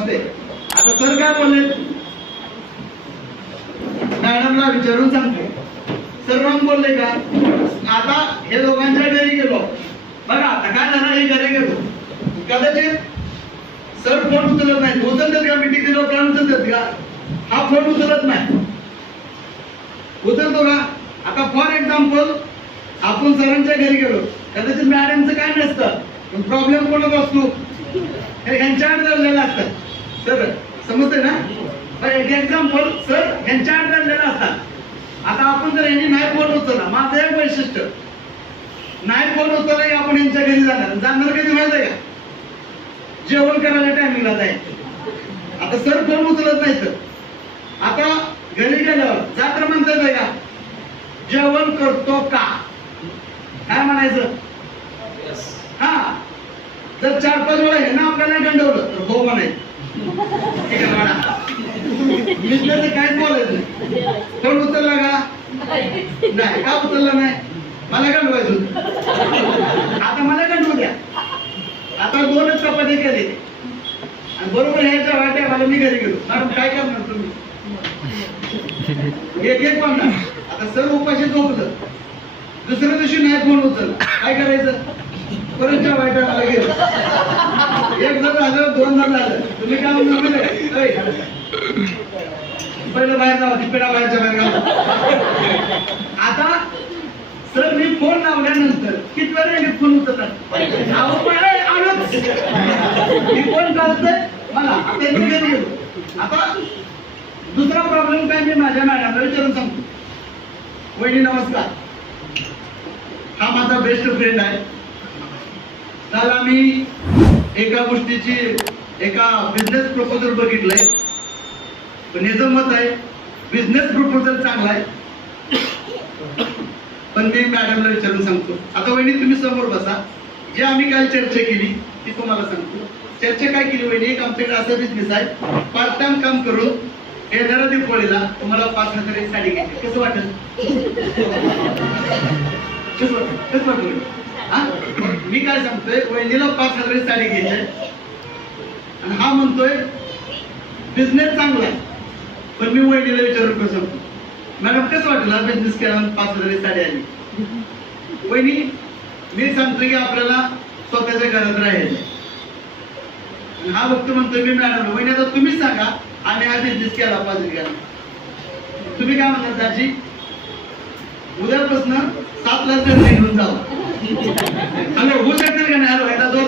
बसते. आता सर काय बोलले, मॅडमला विचारून सांगतो. सर रॉंग बोलले का? आता हे दोघांच्या घरी गेलो बघा. आता काय झालं, हे घरी गेलो कदाचित सर फोन उचलत नाही. उचलतात का? मीटिंग दिलो प्लॅन उचलतात का? हा फोन उचलत नाही. उचलतो का? आता फॉर एक्झाम्पल आपण सरांच्या घरी गेलो, कदाचित मॅडमचं काय नसतं, प्रॉब्लेम कोणाचा असतो, ह्यांच्याकडे धरलेला असतात. सर समजते ना? एक एक्झाम्पल सर ह्यांच्याकडे धरलेला असतात. आता आपण जर यांनी नाही फोन उचलला, माझं एक वैशिष्ट्य, नाही फोन उचलला की आपण यांच्या घरी जाणार कधी माहित आहे का? जेवण करायला टायमिंगला जायचं. आता सर फोन उचलत नाही तर आता घरी गेल्यावर जात्र म्हणतात का जेवण करतो का? काय म्हणायचं? हा, जर 4-5 वेळा हे ना आपल्याला गंडवलं तर हो म्हणायचं. मी त्याचं काहीच बोलायचं नाही. फोन उचलला का? नाही. का उचलला नाही? मला गंडवायचं होतं. आता मला गंडवू द्या. आता 2च चपाती केली आणि बरोबर ह्याच्या वाट्या मला मी घरी गेलो. मॅडम काय करणार तुम्ही? एक पण नाही. आता सर उपाशी झोपलं, दुसऱ्या दिवशी नाही फोन उचलला, काय करायचं? परतच्या वाट्या मला गेलो. एक जण झालं, 2 जण झालं. तुम्ही काय म्हणणार? पहिलं बाहेर जावा, तिपेडा बाहेरच्या बाहेर घाला. आता सर मी फोन लावल्यानंतर किती वेळ फोन उचलतात? मी फोन करतोय मला. आता दुसरा प्रॉब्लेम काय, मी माझ्या मॅडमला विचारून सांगतो. वहिनी नमस्कार, हा माझा बेस्ट फ्रेंड आहे. काल आम्ही एका गोष्टीची एका बिझनेस प्रपोजल बघितलंय, पण याचं मत आहे बिझनेस प्रपोजल चांगला आहे, पण मी मॅडमला विचारून सांगतो. आता वहिनी तुम्ही समोर बसा. जे आम्ही काल चर्चा केली ती तुम्हाला सांगतो. चर्चा काय केली वहिनी, एक आमच्याकडे असा बिझनेस आहे, पार्ट टाइम काम करून येणाऱ्या दिवाळीला तुम्हाला 5,000 एक साडी घ्यायची. कसं वाटेल? कसं वाटेल? हा, मी काय सांगतोय, वहिनीला 5,000 एक साडी घ्यायची आणि हा म्हणतोय बिझनेस चांगला आहे, पण मी वहिनीला विचारून कसं सांगतो, मॅडम कसं वाटेल हा बिझनेस केला 5,000 एक साडी आली? वहिनी मी सांगतोय की आपल्याला स्वतःच्या घरात राहायचं. हा वक्त म्हणतोय मी मॅडम, वहिनी आता तुम्ही सांगा आम्ही हा बिझनेस केला पाहिजे. तुम्ही काय म्हणतात दाजी? उद्यापासून 7 लाख घेऊन जाऊ. हॅलो, होऊ शकतील का नाही? हॅलो, एकदा जोर